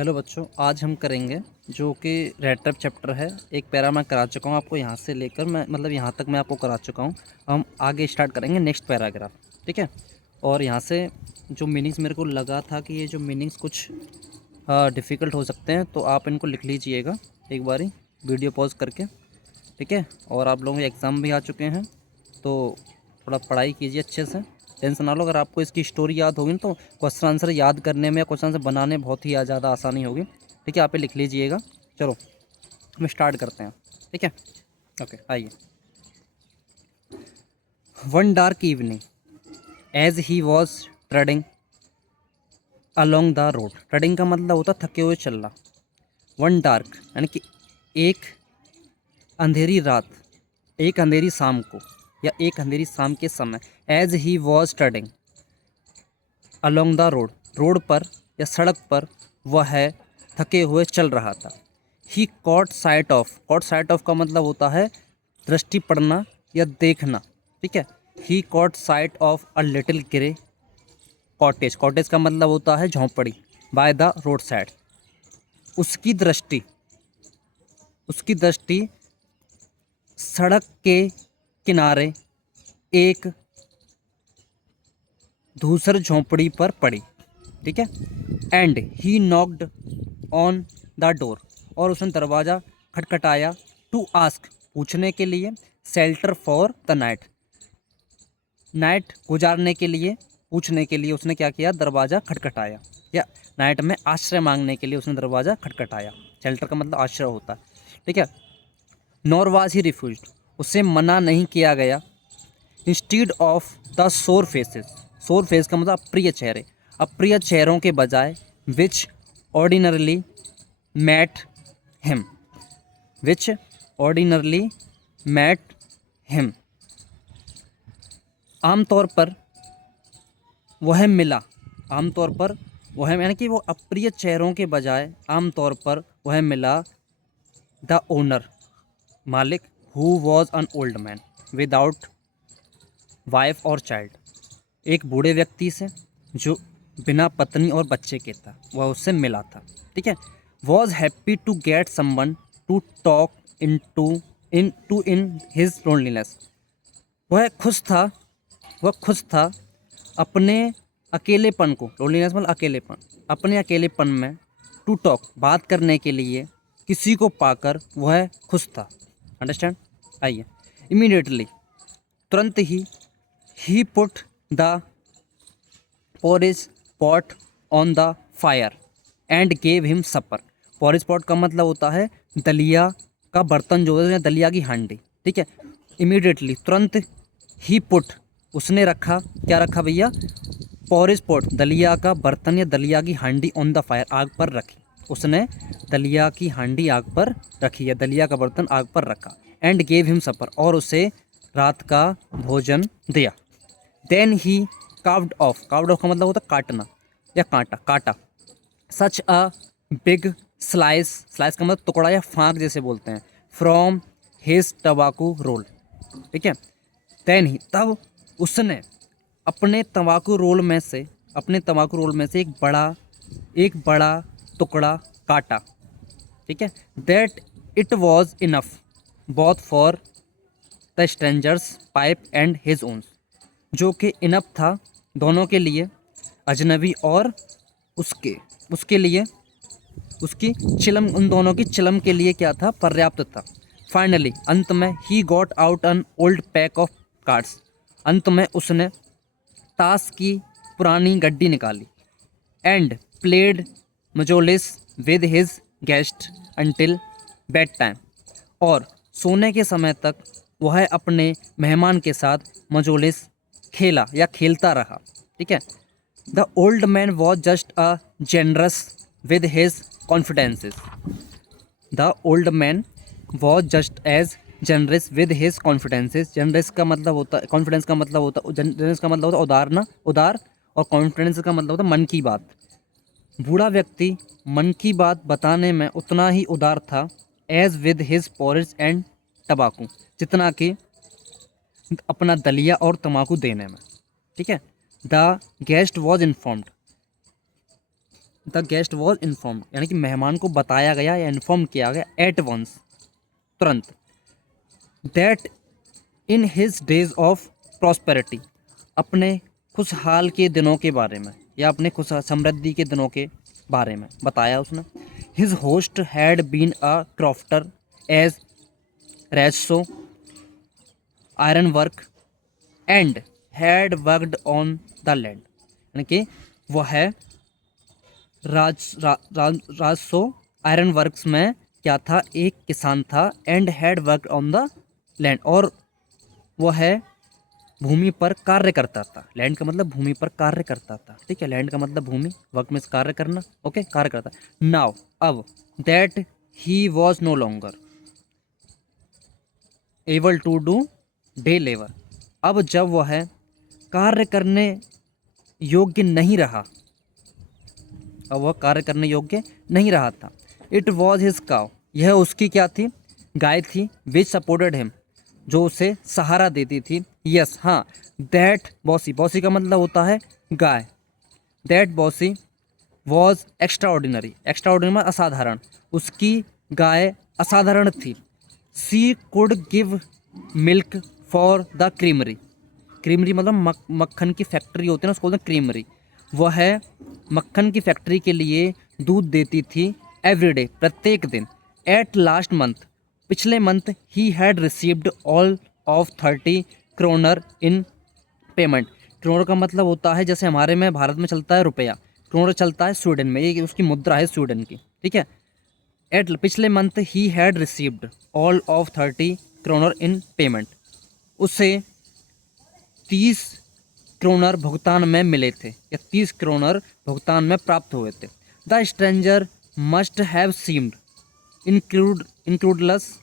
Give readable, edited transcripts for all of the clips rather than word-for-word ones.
Hello बच्चों, आज हम करेंगे जो कि रेड चैप्टर है। एक पैरा मैं करा चुका हूँ आपको, यहाँ से लेकर मैं यहाँ तक मैं आपको करा चुका हूँ। हम आगे स्टार्ट करेंगे नेक्स्ट पैराग्राफ, ठीक है। और यहाँ से जो मीनिंग्स मेरे को लगा था कि ये जो मीनिंग्स कुछ डिफ़िकल्ट हो सकते हैं, तो आप इनको लिख लीजिएगा एक बारी वीडियो पॉज करके, ठीक है। और आप लोगों के एग्ज़ाम भी आ चुके हैं, तो थोड़ा पढ़ाई कीजिए अच्छे से, टेंशन ना लो। अगर आपको इसकी स्टोरी याद होगी ना, तो क्वेश्चन आंसर याद करने में या क्वेश्चन आंसर बनाने में बहुत ही ज़्यादा आसानी होगी, ठीक है। आप ये लिख लीजिएगा। चलो हम स्टार्ट करते हैं, ठीक है। ओके, आइए। One dark evening as he was treading along the road. Treading का मतलब होता थके हुए चलना। वन डार्क यानी कि एक अंधेरी रात, एक अंधेरी शाम को या एक अंधेरी शाम के समय, as he was treading along the road, road पर या सड़क पर वह थके हुए चल रहा था। He caught sight of, caught sight of का मतलब होता है दृष्टि पड़ना या देखना, ठीक है। He caught sight of a little grey cottage, cottage का मतलब होता है झोंपड़ी, बाय द रोड साइड। उसकी दृष्टि, उसकी दृष्टि सड़क के किनारे एक धूसर झोंपड़ी पर पड़ी, ठीक है। And he knocked on the door, और उसने दरवाज़ा खटखटाया। टू आस्क, पूछने के लिए। Shelter for the night, night गुजारने के लिए, पूछने के लिए उसने क्या किया, दरवाज़ा खटखटाया, या नाइट में आश्रय मांगने के लिए उसने दरवाज़ा खटखटाया। शेल्टर का मतलब आश्रय होता है, ठीक है। नॉर वाज ही रिफ्यूज्ड, उसे मना नहीं किया गया। इंस्टीड ऑफ द सोर फेसेस, सोर फेस का मतलब अप्रिय चेहरे, अप्रिय चेहरों के बजाय, विच ऑर्डिनरली मैट हिम, विच ऑर्डिनरली मैट हिम, आमतौर पर वह मिला, आमतौर पर वह यानी कि वो अप्रिय चेहरों के बजाय आमतौर पर वह मिला द ओनर, मालिक, who was an old man without wife और चाइल्ड, एक बूढ़े व्यक्ति से जो बिना पत्नी और बच्चे के था, वह उससे मिला था, ठीक है। Was happy to get someone to talk in his loneliness, वह खुश था, वह खुश था अपने अकेलेपन को, लोनलीनेस मतलब अकेलेपन, अपने अकेलेपन में, टू टॉक बात करने के लिए, किसी को पाकर वह खुश था। अंडरस्टैंड? आइए। इमीडिएटली, तुरंत he put the porridge pot on the fire and gave him supper। porridge pot का मतलब होता है दलिया का बर्तन, जो है दलिया की हांडी, ठीक है। इमीडिएटली, तुरंत, ही पुट, उसने रखा, क्या रखा भैया, porridge pot दलिया का बर्तन या दलिया की हांडी, ऑन द फायर आग पर रखी, उसने दलिया की हांडी आग पर रखी या दलिया का बर्तन आग पर रखा। एंड गेव हिम सपर, और उसे रात का भोजन दिया। Then he carved off, carved off का मतलब होता है काटना या काटा, काटा। Such a big slice, slice का मतलब टुकड़ा या फाँक जैसे बोलते हैं, फ्रॉम हिज टबाकू रोल, ठीक है। देन ही, तब उसने अपने तंबाकू रोल में से, अपने तंबाकू रोल में से एक बड़ा टुकड़ा काटा, ठीक है। That it was enough both for the stranger's pipe and his owns, जो कि इनफ था दोनों के लिए, अजनबी और उसके, उसके लिए, उसकी चिलम, उन दोनों की चिलम के लिए क्या था, पर्याप्त था। फाइनली, अंत में, he got out an old pack of cards, अंत में उसने ताश की पुरानी गड्डी निकाली। And played mjolis with his guest until bed time, और सोने के समय तक वह अपने मेहमान के साथ मजोलिस खेला या खेलता रहा, ठीक है। The old man was just a generous with his confidences, the old man was just as generous with his confidences. Generous का मतलब होता है, कॉन्फिडेंस का मतलब होता है, जनरस का मतलब होता है उदार ना, उदार, और कॉन्फिडेंस का मतलब होता है मन की बात। बूढ़ा व्यक्ति मन की बात बताने में उतना ही उदार था, as with his porridge and tobacco, जितना कि अपना दलिया और तम्बाकू देने में, ठीक है। The guest was informed, the guest was inform, यानी कि मेहमान को बताया गया या इन्फॉर्म किया गया एट वंस, तुरंत, that in his days of prosperity, अपने खुशहाल के दिनों के बारे में या अपने खुश समृद्धि के दिनों के बारे में बताया उसने। His host had been a crofter as रेसो iron work and had worked on the land, यानी कि वह राजसो आयरन वर्क्स में क्या था, एक किसान था, and had worked on the land, और वह भूमि पर कार्य करता था। लैंड का मतलब भूमि पर कार्य करता था, ठीक है, लैंड का मतलब भूमि, वर्क में कार्य करना, ओके, कार्य करता। नाउ अब that he was no longer able to do day labour, अब जब वह कार्य करने योग्य नहीं रहा, अब वह कार्य करने योग्य नहीं रहा था। इट वॉज हिज काउ, यह उसकी क्या थी, गाय थी, विच सपोर्टेड हिम, जो उसे सहारा देती थी। यस हाँ, दैट बॉसी, बॉसी का मतलब होता है गाय, that Bossy was extraordinary, extraordinary में असाधारण, उसकी गाय असाधारण थी। She could give milk for the creamery, creamery मतलब मक्खन की फैक्ट्री होती है ना, उसको बोलते हैं क्रीमरी, वह मक्खन की फैक्ट्री के लिए दूध देती थी एवरीडे, प्रत्येक दिन। एट लास्ट मंथ, पिछले month, he had received all of 30 kroner in payment, kroner का मतलब होता है जैसे हमारे में भारत में चलता है रुपया, क्रोनर चलता है स्वीडन में, ये उसकी मुद्रा है स्वीडन की, ठीक है। एट पिछले month he had received all of 30 kroner in payment, उसे 30 क्रोनर भुगतान में मिले थे, या 30 क्रोनर भुगतान में प्राप्त हुए थे। The stranger must have seemed incredulous,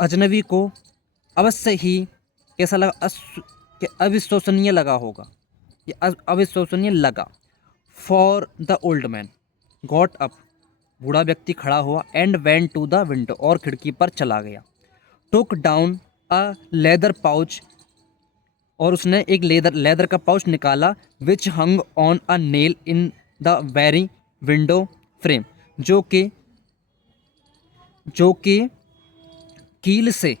अजनबी को अवश्य ही कैसा लगा, अविश्वसनीय लगा होगा, ये अविश्वसनीय लगा। For the old man got up, बूढ़ा व्यक्ति खड़ा हुआ, and went to the window, और खिड़की पर चला गया। Took down a leather pouch, और उसने एक लेदर का पाउच निकाला, which hung on a nail in the very window frame, जो कि कील से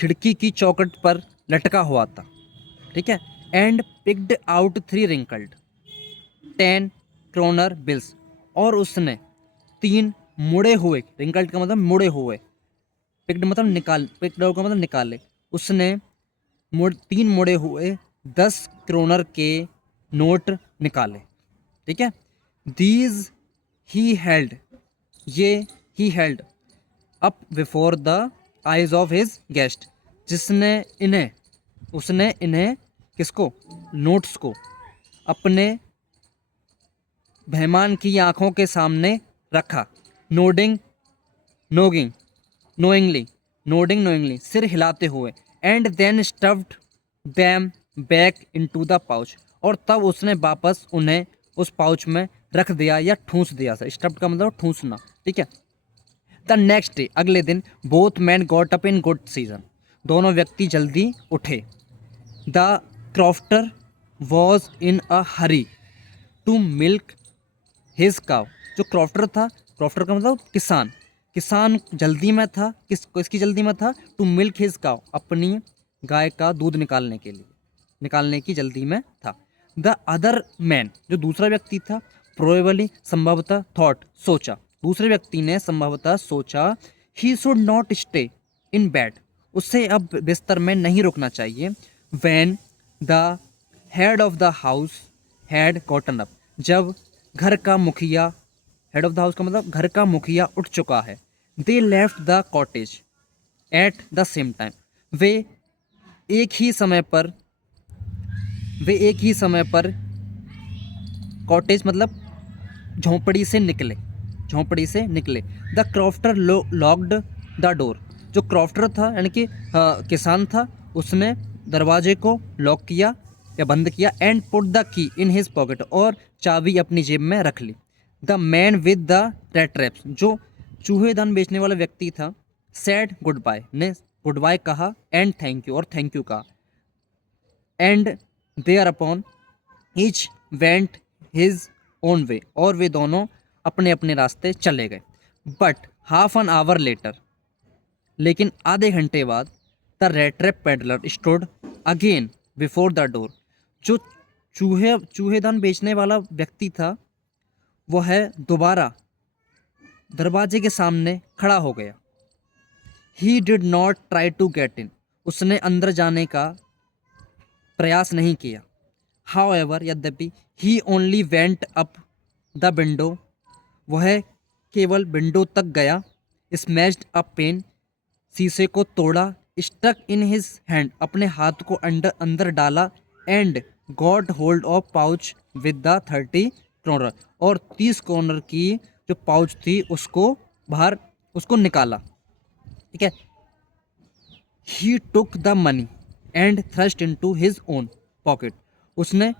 खिड़की की चौखट पर लटका हुआ था, ठीक है। And picked out 3 wrinkled 10 kroner bills, और उसने 3 मुड़े हुए, रिंकल्ड का मतलब मुड़े हुए, पिक्ड मतलब पिक्ड आउट का मतलब निकाले, उसने 3 मुड़े हुए 10 क्रोनर के नोट निकाले, ठीक है। दीज ही हेल्ड, ये he held up before the eyes of his guest, उसने इन्हें किसको, नोट्स को, अपने मेहमान की आंखों के सामने रखा। नोडिंग नोइंगली, सिर हिलाते हुए। And then stuffed them back into the pouch, और तब उसने वापस उन्हें उस पाउच में रख दिया या ठूंस दिया। स्टफ्ड का मतलब ठूंसना, ठीक है। द नेक्स्ट डे, अगले दिन, both man got up in good season, दोनों व्यक्ति जल्दी उठे। The crofter was in a hurry to milk his cow, जो क्रॉफ्टर था, क्रॉफ्टर का मतलब किसान, किसान जल्दी में था, किसकी जल्दी में था, टू मिल्क हिज काउ, अपनी गाय का दूध निकालने की जल्दी में था। द अदर मैन, जो दूसरा व्यक्ति था, प्रोबेबली संभवतः थॉट, सोचा, दूसरे व्यक्ति ने संभवतः सोचा, he should not stay in bed, उसे अब बिस्तर में नहीं रुकना चाहिए। When the head of the house had gotten up, जब घर का मुखिया, हेड ऑफ द हाउस का मतलब घर का मुखिया उठ चुका है। They left the cottage at the same time, वे एक ही समय पर कॉटेज मतलब झोंपड़ी से निकले। The crofter locked the door, जो क्रॉफ्टर था यानी कि किसान था, उसने दरवाजे को लॉक किया या बंद किया। And put the key in his pocket, और चाबी अपनी जेब में रख ली। The man with the rat traps, said चूहेदान बेचने वाला व्यक्ति था, सेड गुड बाय, ने गुड बाय कहा, एंड थैंक यू, और थैंक यू कहा। And thereupon each went his own way, और वे दोनों अपने अपने रास्ते चले गए। But half an hour later, लेकिन आधे घंटे बाद, the rat trap peddler stood again before the door, जो चूहेदान बेचने वाला व्यक्ति था वह दोबारा दरवाजे के सामने खड़ा हो गया। He did not try to get in, उसने अंदर जाने का प्रयास नहीं किया। हाउ एवर, यद्यपि, he only went up the window, वह केवल विंडो तक गया। स्मैश्ड अ पेन, शीशे को तोड़ा। स्टक इन हिज हैंड, अपने हाथ को अंदर डाला। And got hold of pouch with the 30 corner, और 30 कॉर्नर की जो पाउच थी उसको बाहर उसको निकाला। ठीक है। He took the money and thrust into his own pocket, उसने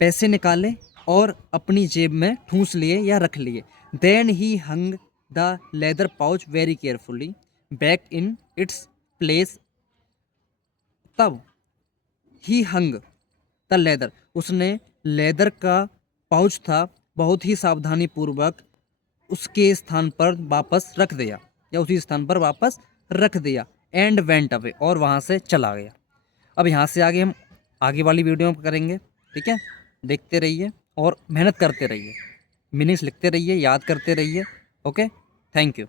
पैसे निकाले और अपनी जेब में ठूंस लिए या रख लिए। Then he hung the leather pouch very carefully back in its place, तब ही हंग द लेदर, उसने लेदर का पाउच था बहुत ही सावधानी पूर्वक उसके स्थान पर वापस रख दिया, या उसी स्थान पर वापस रख दिया। एंड वेंट अवे, और वहाँ से चला गया। अब यहाँ से आगे हम आगे वाली वीडियो में करेंगे। ठीक है, देखते रहिए और मेहनत करते रहिए, मीनिंग्स लिखते रहिए, याद करते रहिए। Okay, thank you.